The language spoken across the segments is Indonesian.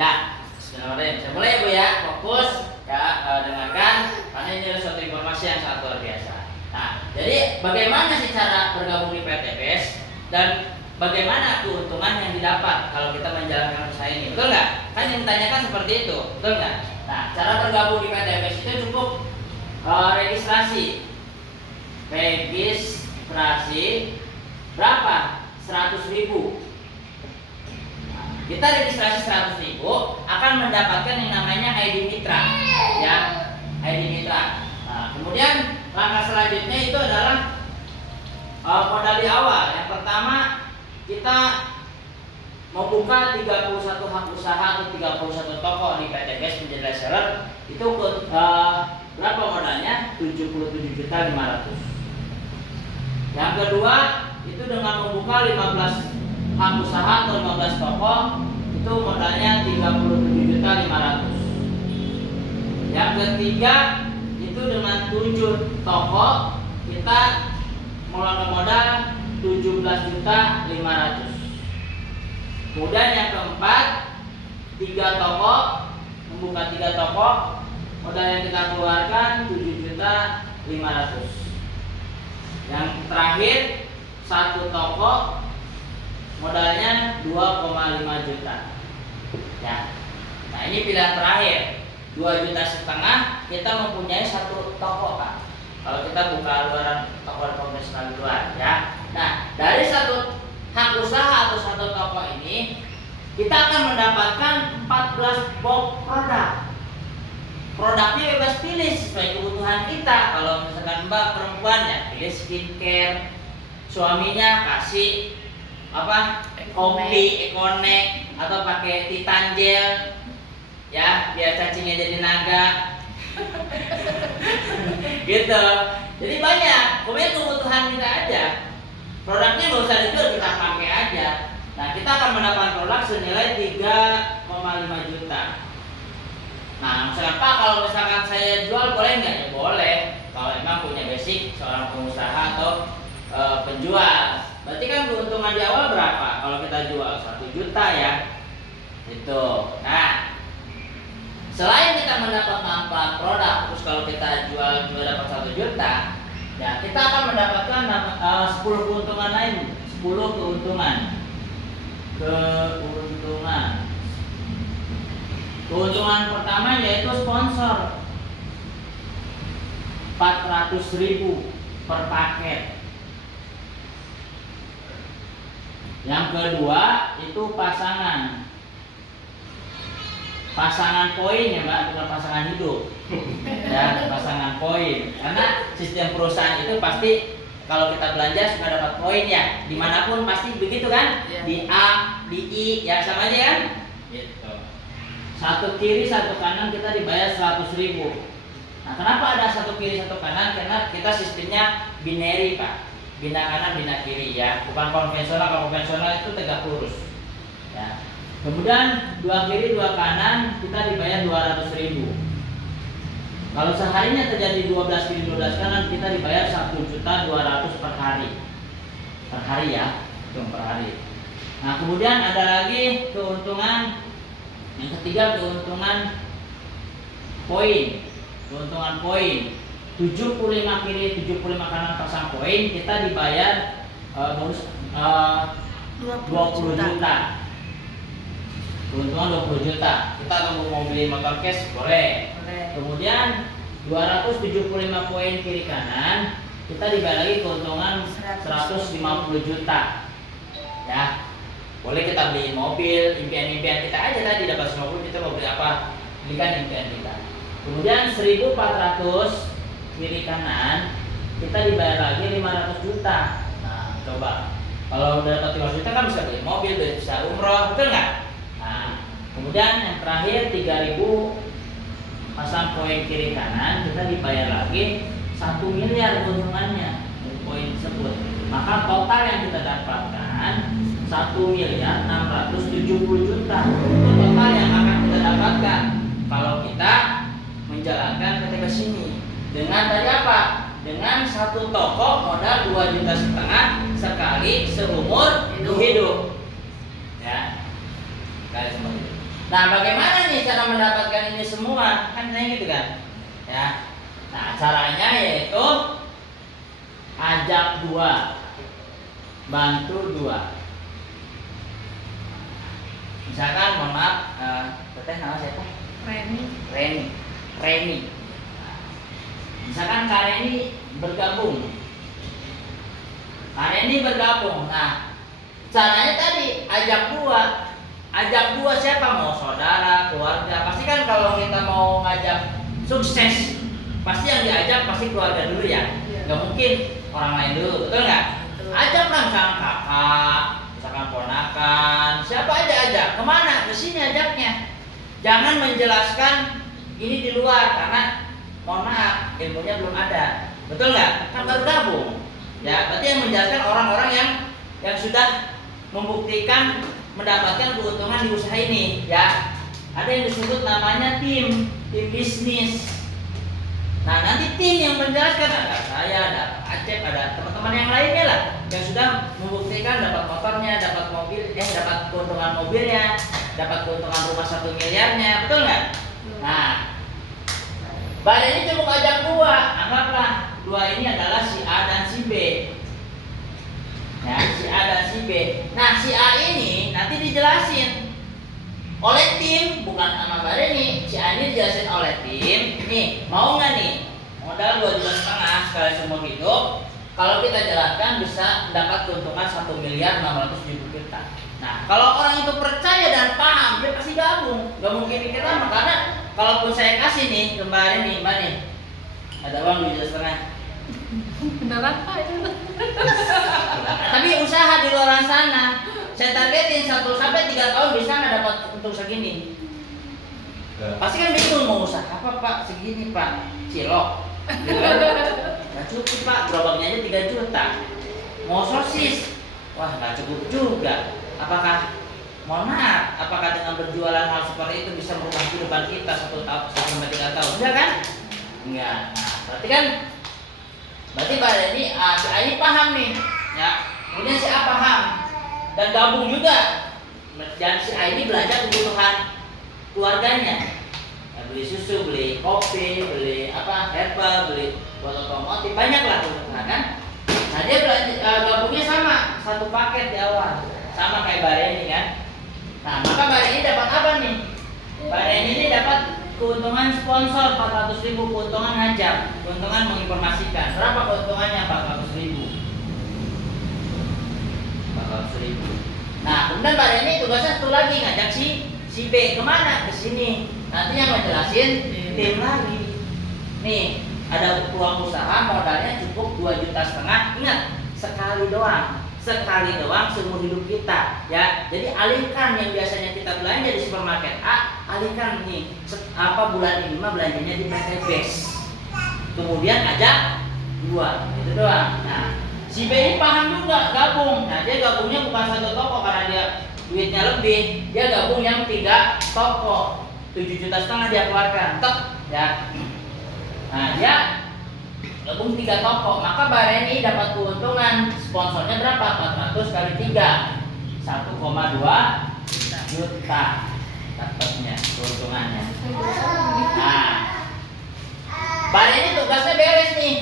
Ya, bismillahirrahmanirrahim. Saya mulai ya Bu ya, fokus ya, dengarkan karena ini adalah suatu informasi yang sangat luar biasa. Nah, jadi bagaimana sih cara bergabung di PTPS dan bagaimana keuntungan yang didapat kalau kita menjalankan usaha ini, betul nggak? Kan yang ditanyakan seperti itu, betul nggak? Nah, cara bergabung di PTPS itu cukup registrasi berapa? 100.000. Kita registrasi 100.000 akan mendapatkan yang namanya ID Mitra, ya, ID Mitra. Nah, kemudian langkah selanjutnya itu adalah modal di awal. Yang pertama kita membuka 31 hak usaha atau 31 toko di PTPS menjadi reseller. Itu berapa modalnya? 77.500. Yang kedua itu dengan membuka 15 hak usaha atau 15 toko itu modalnya 37.500. Yang ketiga itu dengan 7 toko kita mengeluarkan modal 17.500. Kemudian yang keempat 3 toko, membuka 3 toko, modal yang kita keluarkan 7.500. Yang terakhir 1 toko modalnya 2,5 juta. Ya. Nah, ini pilihan terakhir. 2,5 juta kita mempunyai 1 toko, Pak. Kalau kita buka luaran toko konvensional di luar, ya. Nah, dari 1 hak usaha atau 1 toko ini kita akan mendapatkan 14 box produk. Produknya bebas pilih sesuai kebutuhan kita. Kalau misalkan Mbak perempuan ya pilih skincare, suaminya kasih kopi, Ekonek atau pakai Titan gel ya biar cacingnya jadi naga. Gitu. Jadi banyak, pokoknya kebutuhan kita aja. Produknya nggak usah dijual, kita pakai aja. Nah, kita akan mendapatkan produk senilai 3,5 juta. Nah, misalkan Pak, kalau misalkan saya jual boleh nggak? Ya boleh. Kalau memang punya basic seorang pengusaha atau penjual. Berarti kan keuntungan di awal berapa? Kalau kita jual 1 juta ya. Itu. Nah, selain kita mendapat manfaat produk, terus kalau kita jual juga dapat 1 juta, ya kita akan mendapatkan 10 keuntungan lain. 10 keuntungan. Keuntungan pertama yaitu sponsor 400.000 per paket. Yang kedua itu pasangan poin ya Mbak, bukan pasangan hidup. Ya, pasangan poin. Karena sistem perusahaan itu pasti kalau kita belanja suka dapat poin ya. Dimanapun pasti begitu kan? Yeah. Di A, di I, ya sama aja kan? Gitu. 1 kiri 1 kanan kita dibayar 100.000. Nah, kenapa ada 1 kiri 1 kanan? Karena kita sistemnya binary Pak. Bina kanan, bina kiri ya. Bukan konvensional. Kalau konvensional itu tegak lurus. Ya. Kemudian 2 kiri 2 kanan kita dibayar 200.000. Kalau seharinya terjadi 12 kiri 12 kanan kita dibayar 1.200.000 per hari. Per hari ya, itu per hari. Nah, kemudian ada lagi keuntungan yang ketiga, keuntungan poin. Keuntungan poin 75 kiri 75 kanan pasang poin kita dibayar bonus 20 juta. Keuntungan 20 juta. Kita mau beli motor cash boleh. Kemudian 275 poin kiri kanan kita dibayar lagi keuntungan 150 juta. Ya. Boleh kita beli mobil, impian-impian kita aja tadi dapat 50 kita mau beli apa? Belikan impian kita. Kemudian 1.400 kiri kanan kita dibayar lagi 500 juta. Nah, coba. Kalau udah dapat 500 juta kan bisa beli mobil, bisa umroh, betul nggak? Nah, kemudian yang terakhir 3.000 pasang poin kiri kanan kita dibayar lagi 1 miliar keuntungannya poin tersebut. Maka total yang kita dapatkan 1.670 juta. Total yang akan kita dapatkan kalau kita menjalankan PTPS ini. Dengan tadi apa? Dengan 1 toko modal 2,5 juta sekali seumur hidup. Ya. Kali seumur hidup. Nah, bagaimana nih cara mendapatkan ini semua? Kan kayak gitu kan? Ya. Nah, caranya yaitu ajak 2, bantu 2. Misalkan, mohon maaf, teteh nama siapa? Reni. Misalkan Kak Reni bergabung. Nah, caranya tadi ajak 2. Ajak 2 siapa? Mau saudara, keluarga. Pasti kan kalau kita mau ngajak sukses, pasti yang diajak pasti keluarga dulu ya. Gak mungkin orang lain dulu, betul nggak? Ajaklah misalkan kakak, misalkan ponakan, siapa aja ajak. Kemana? Ke sini ajaknya. Jangan menjelaskan ini di luar karena mohon maaf ilmunya belum ada, betul nggak? Kan baru gabung. Ya, berarti yang menjelaskan orang-orang yang sudah membuktikan mendapatkan keuntungan di usaha ini, ya. Ada yang disebut namanya tim bisnis. Nah, nanti tim yang menjelaskan ada saya, ada Acep, ada teman-teman yang lainnya lah yang sudah membuktikan dapat motornya, dapat mobil, dapat keuntungan mobilnya, dapat keuntungan rumah 1 miliarnya, betul nggak? Nah, badan ini cukup ajak 2, anggaplah 2 ini adalah si A dan si B. Ya, si A dan si B. Nah, si A ini nanti dijelasin oleh tim, bukan sama Mbak Reni. Si A ini dijelasin oleh tim. Nih, mau nggak nih modal 2,5 juta sekali seumur hidup? Kalau kita jalankan bisa mendapat keuntungan 1.600.000.000. Nah, kalau orang itu percaya dan paham, dia pasti gabung. Gak mungkin mikir lama, karena kalaupun saya kasih nih ke Mbak Reni, Mbak nih, ada uang 2,5 juta. Berapa itu? Tapi usaha di luar sana, saya targetin 1-3 tahun bisa nggak dapat untung segini. Pasti kan bingung mau usaha apa Pak, segini Pak, cilok. Nggak cukup Pak, gerobaknya aja 3 juta. Mau sosis, wah nggak cukup juga. Apakah, mohon maaf, apakah dengan berjualan hal seperti itu bisa merubah kehidupan kita 1 tahun, 1-3 tahun? Enggak kan? Enggak. Nah, berarti Mbak Reni, si A ini paham nih, ya. Kemudian si A paham dan gabung juga. Dan si A ini belanja kebutuhan keluarganya. Ya, beli susu, beli kopi, beli herbal, beli buat otomotif, banyak lah kebutuhan kan. Nah, dia belanja, gabungnya sama, 1 paket di awal, sama kayak Mbak Reni kan. Nah, maka Mbak Reni dapat apa nih? Mbak Reni ini dapat keuntungan sponsor 400.000, keuntungan ngajak, keuntungan menginformasikan. Berapa keuntungannya? 400.000. Nah, kemudian Mbak Reni tugasnya 1 lagi ngajak si B kemana? Ke sini. Nanti yang ngejelasin tim lagi. Nih, ada peluang usaha, modalnya cukup 2,5 juta. Ingat, sekali doang seumur hidup kita, ya. Jadi alihkan yang biasanya kita belanja di supermarket A, alihkan nih bulan ini mah belanjanya di PT Best. Kemudian ajak 2, itu doang. Nah, si B ini paham juga, gabung. Nah, dia gabungnya bukan 1 toko karena dia duitnya lebih, dia gabung yang 3 toko, 7,5 juta dia keluarkan, ya. Nah, dia gabung 3 toko, maka Mbak Reni dapat keuntungan sponsornya berapa? 400 kali 3, 1,2 juta dapatnya keuntungannya. Nah, Mbak Reni tugasnya beres nih.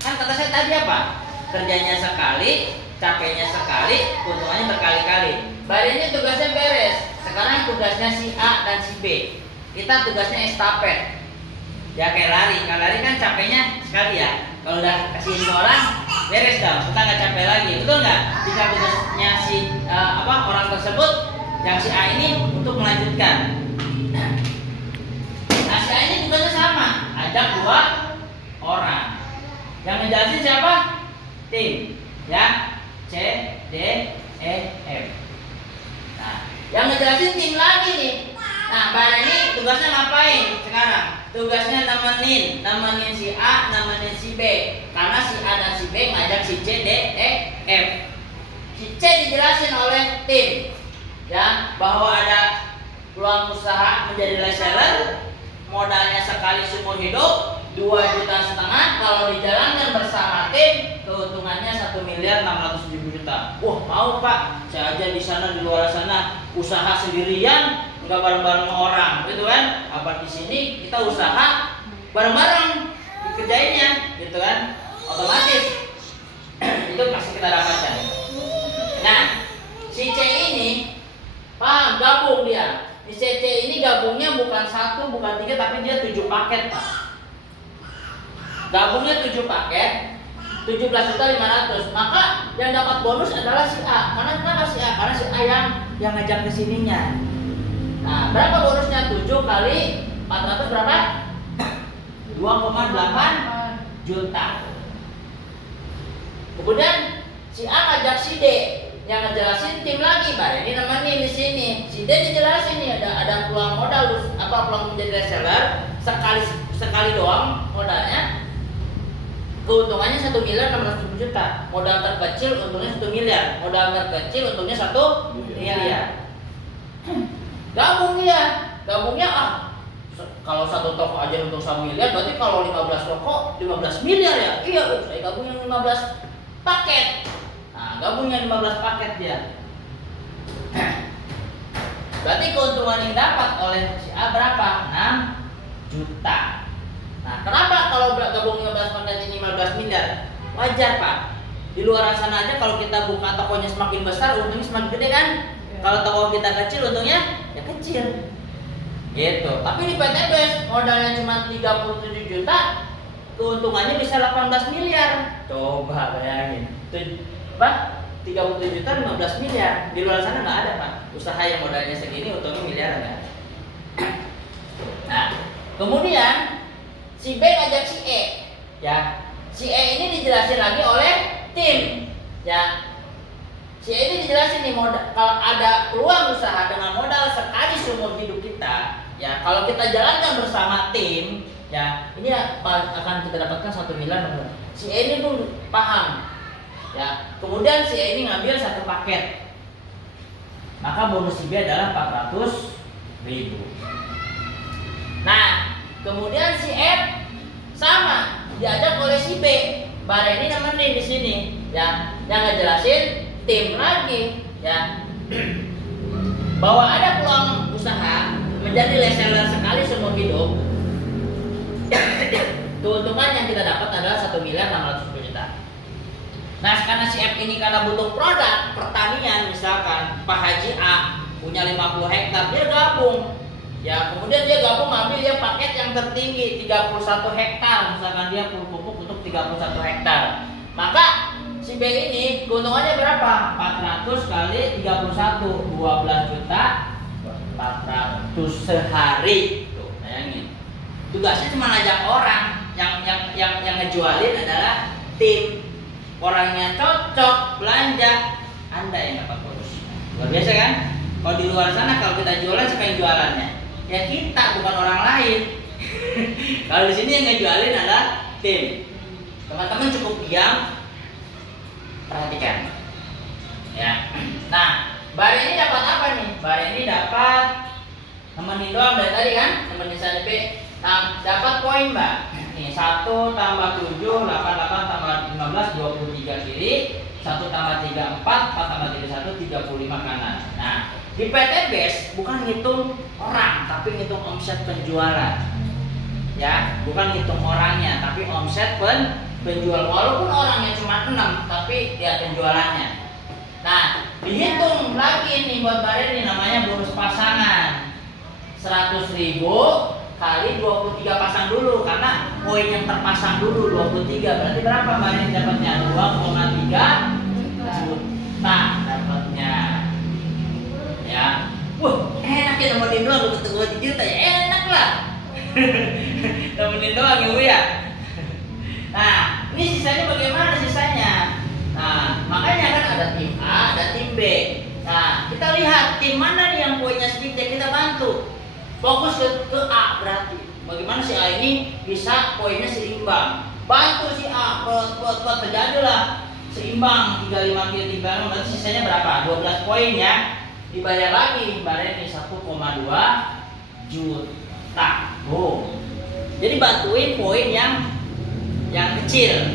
Kan kata saya tadi apa? Kerjanya sekali, capeknya sekali, keuntungannya berkali-kali. Mbak Reni tugasnya beres. Sekarang tugasnya si A dan si B. Kita tugasnya estafet. Ya kayak lari, kalau lari kan capeknya sekali ya. Kalau udah kasih ke orang, beres dong, kita nggak capek lagi, betul nggak? Jika tugasnya si orang tersebut, yang si A ini untuk melanjutkan. Nah, si A ini tugasnya sama, ajak 2 orang. Yang ngejelasin siapa? Tim, ya. C, D, E, F. Nah, yang ngejelasin tim lagi nih. Nah, Mbak Reni tugasnya ngapain sekarang? Tugasnya nemenin si A, nemenin si B. Karena si A dan si B ngajak si C, D, E, F. Si C dijelasin oleh tim, ya, bahwa ada peluang usaha menjadi reseller, modalnya sekali seumur hidup 2,5 juta. Kalau dijalankan bersama tim, keuntungannya 1.600.000.000. Wah, mau Pak? Saya aja di sana, di luar sana usaha sendirian nggak bareng-bareng sama orang, gitu kan? Apa di sini kita usaha bareng-bareng dikerjainnya, gitu kan? Otomatis itu pasti kita dapatkan. Nah, si C ini paham gabung dia. Si C ini gabungnya bukan 1, bukan 3, tapi dia 7 paket, Pak. Gabungnya 7 paket, 17.500.000. Maka yang dapat bonus adalah si A. Karena kenapa si A? Karena si A yang ngajak ke sininya. Nah, berapa bonusnya? 7 kali 400 berapa? 2,8 juta. Kemudian si A ngajak si D, yang ngejelasin tim lagi, Pak. Ini nemenin di sini. Si D dijelasin nih ada peluang modal, peluang menjadi reseller sekali doang modalnya. Keuntungannya 1.600.000.000. Modal terkecil untungnya 1 miliar. Modal terkecil untungnya 1 miliar. Gabungnya kalau satu toko aja untung 1 miliar, berarti kalau 15 toko 15 miliar ya. Iya, saya gabung yang 15 paket. Nah, gabungnya 15 paket dia. Berarti keuntungan yang dapat oleh si A berapa? 6 juta. Nah, kenapa kalau gabung 15 paket ini 15 miliar? Wajar, Pak. Di luar sana aja kalau kita buka tokonya semakin besar, untungnya semakin gede kan? Ya. Kalau toko kita kecil, untungnya ya kecil. Gitu. Tapi di PTBes modalnya cuma 37 juta, keuntungannya bisa 18 miliar. Coba bayangin. Pak, 37 juta 15 miliar. Di luar sana nggak ada, Pak. Usaha yang modalnya segini untungnya miliaran nggak ada. Nah, kemudian si B ngajak si E, ya. Si E ini dijelasin lagi oleh tim, ya. Si E ini dijelasin nih kalau ada peluang usaha dengan modal sekali seumur hidup kita, ya. Kalau kita jalankan bersama tim, ya, ini akan kita dapatkan 1 miliar. Si E ini pun paham, ya. Kemudian si E ini ngambil 1 paket, maka bonus si B adalah 400.000. Nah, kemudian si F sama diajak oleh si B. Bare ini nemenin di sini, ya, yang ngejelasin tim lagi, ya, bahwa ada peluang usaha menjadi reseller sekali seumur hidup. Keuntungan yang kita dapat adalah 1.600.000.000. Nah, karena si F ini karena butuh produk pertanian, misalkan Pak Haji A punya 50 hektar, dia gabung. Ya, kemudian dia gabung ngambil dia paket yang tertinggi 31 hektar, misalkan dia pupuk untuk 31 hektar. Maka si B ini keuntungannya berapa? 400 kali 31, 12 juta 400 sehari. Tuh, bayangin. Tugasnya cuma ngajak orang, yang ngejualin adalah tim. Orangnya cocok belanja, Anda yang dapat bonus. Luar biasa kan? Kalau di luar sana kalau kita jualan, siapa yang jualannya? Ya kita, bukan orang lain. Kalau di sini yang ngejualin adalah tim. Teman-teman cukup diam, perhatikan. Ya. Nah, Bare ini dapat apa nih? Bare ini dapat nemenin doang dari tadi kan? Nemenin saya DP. Nah, dapat poin, Mbak. Nih, 1 tambah 7, 88 tambah 15, 23 kiri. 1 tambah 3, 4, 4 tambah 3, 1, 35 kanan. Nah, di PTBes bukan ngitung orang, tapi ngitung omset penjualan. Ya, bukan ngitung orangnya, tapi omset penjual. Walaupun orangnya cuma 6, tapi dia penjualannya. Nah, dihitung lagi nih buat Bare ini namanya bonus pasangan. 100.000 kali 23 pasang dulu, karena poin yang terpasang dulu 23. Berarti berapa Bare dapatnya? 2,3 juta dapatnya. Ya, enak ya nemenin doang 2 juta ya, enak lah. Nemenin doang ya Bu ya. Nah, ini sisanya bagaimana sisanya? Nah, makanya kan ada tim A, ada tim B. Nah, kita lihat tim mana nih yang poinnya sedikit, kita bantu. Fokus ke A berarti. Bagaimana si A ini bisa poinnya seimbang. Bantu si A, buat terjadilah seimbang 35 kilo timbangan, berarti sisanya berapa? 12 poin ya. Dibayar lagi Bare ini 1,2 juta. Jadi bantuin poin yang kecil,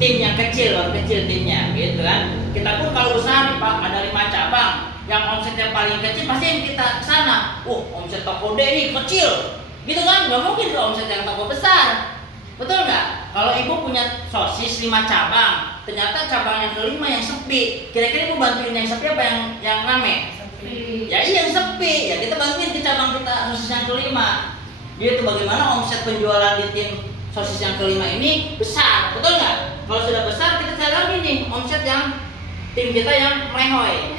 tim yang kecil, orang kecil timnya, gitu kan. Kita pun kalau usaha nih Pak, ada 5 cabang, yang omsetnya paling kecil pasti yang kita ke sana. Omset toko D ini kecil, gitu kan? Nggak mungkin ke omset yang toko besar, betul nggak? Kalau ibu punya sosis 5 cabang, ternyata cabang yang kelima yang sepi, kira-kira ibu bantuin yang sepi apa yang rame? Sepi. Ya iya yang sepi, ya kita bantuin ke cabang kita sosis yang kelima. Gitu, bagaimana omset penjualan di tim sosis yang kelima ini besar, betul nggak? Kalau sudah besar kita cari lagi nih omset yang tim kita yang melehoy,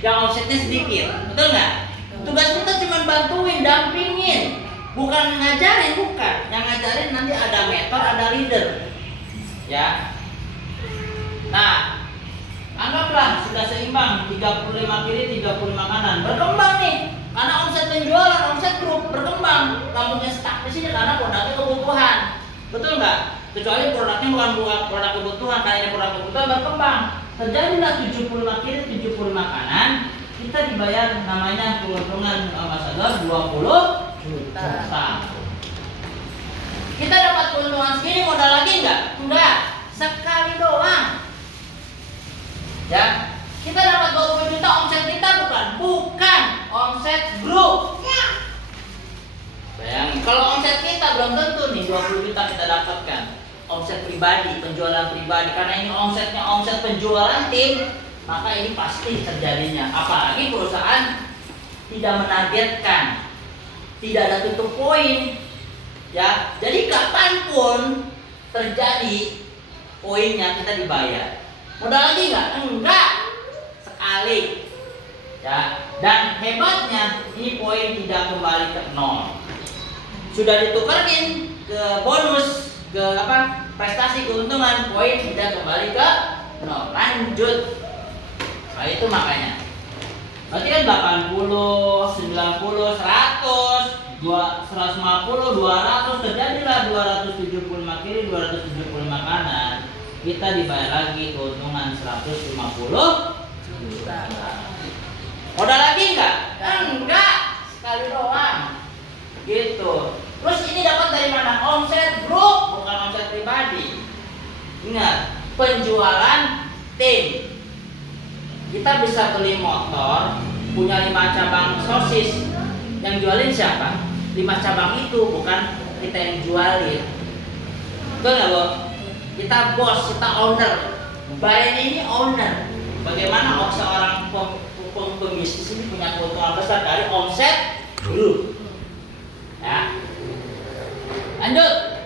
yang omsetnya sedikit, betul nggak? Tugas kita cuma bantuin, dampingin, bukan ngajarin, bukan. Yang ngajarin nanti ada mentor, ada leader, ya. Nah, anggaplah sudah seimbang 35 kiri 35 kanan, berkembang nih. Karena omset penjualan, omset grup berkembang, kamunya stuck di sini karena produknya kebutuhan, betul nggak? Kecuali produknya bukan produk kebutuhan, karena ini produk kebutuhan berkembang. Terjadilah 75 kiri 75 kanan, kita dibayar namanya keuntungan ambassador 20 juta. Kita dapat keuntungan segini, modal lagi nggak? Enggak, sekali doang. Ya, kita dapat 20 juta, omset kita bukan omset grup. Bayangin, kalau omset kita belum tentu nih 20 juta kita dapatkan. Omset pribadi, penjualan pribadi, karena ini omset penjualan tim, maka ini pasti terjadinya. Apalagi perusahaan tidak menargetkan, tidak ada tutup poin, ya. Jadi kapanpun terjadi poinnya kita dibayar. Modal lagi nggak? Enggak, sekali, ya. Dan hebatnya ini poin tidak kembali ke nol, sudah ditukarin ke bonus, ke prestasi keuntungan, poin tidak kembali ke nol, lanjut. Nah itu makanya berarti kan 80, 90, 100, 150, 200, terjadilah 275 kiri 275 kanan, kita dibayar lagi keuntungan 150 juta. Modal lagi enggak? Enggak, sekali doang. Gitu. Terus ini dapat dari mana? Omset grup, bukan omset pribadi. Ingat, penjualan tim. Kita bisa beli motor, punya 5 cabang sosis. Yang jualin siapa? 5 cabang itu, bukan kita yang jualin. Betul nggak, Bu? Kita bos, kita owner. Bayan ini owner. Bagaimana seorang pembisnis ini punya keuntungan besar dari omset grup. Ya. Lanjut.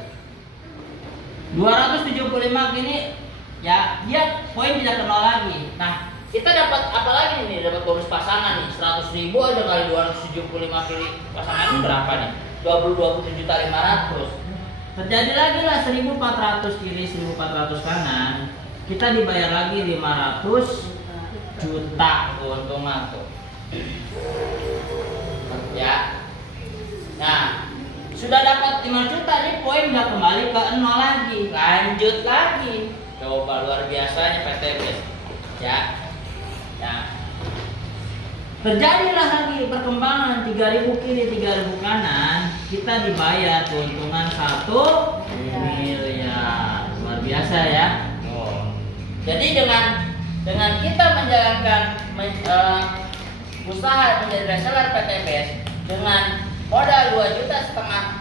275 gini, ya dia poin tidak kenal lagi. Nah, kita dapat apa lagi nih? Dapat bonus pasangan nih, 100.000 aja kali 275 kali pasangan ini berapa nih? 27.500. Terjadi lagi lah 1.400 kiri 1.400 kanan. Kita dibayar lagi 500 juta keuntungan tuh. Ya. Nah, sudah dapat 5 juta nih, poin udah kembali ke 0 lagi. Lanjut lagi. Coba luar biasanya PTB. Ya. Ya. Terjadilah lagi perkembangan 3.000 kiri 3.000 kanan, kita dibayar keuntungan 1 miliar. Luar biasa ya. Jadi dengan kita menjalankan usaha menjadi reseller PTBS dengan modal 2,5 juta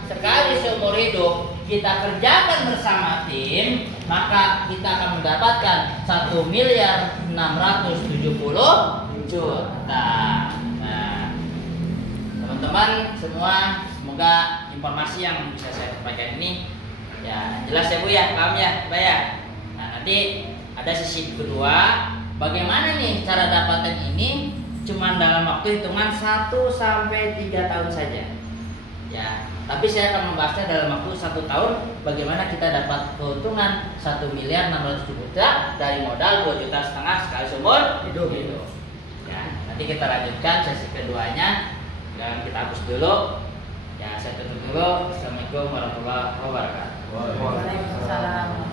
sekali seumur hidup, kita kerjakan bersama tim, maka kita akan mendapatkan 1.670.000.000. Nah, teman-teman semua, semoga informasi yang bisa saya sampaikan ini ya jelas ya Bu ya, paham ya Mbak ya. Nah, nanti ada sisi kedua, bagaimana nih cara dapatkan ini cuma dalam waktu hitungan 1 sampai 3 tahun saja. Ya, tapi saya akan membahasnya dalam waktu 1 tahun, bagaimana kita dapat keuntungan 1.600.000.000 dari modal 2,5 juta sekali seumur hidup. Ya, nanti kita lanjutkan sesi keduanya, dan kita hapus dulu. Ya, saya tutup dulu. Assalamualaikum warahmatullahi wabarakatuh. Waalaikumsalam.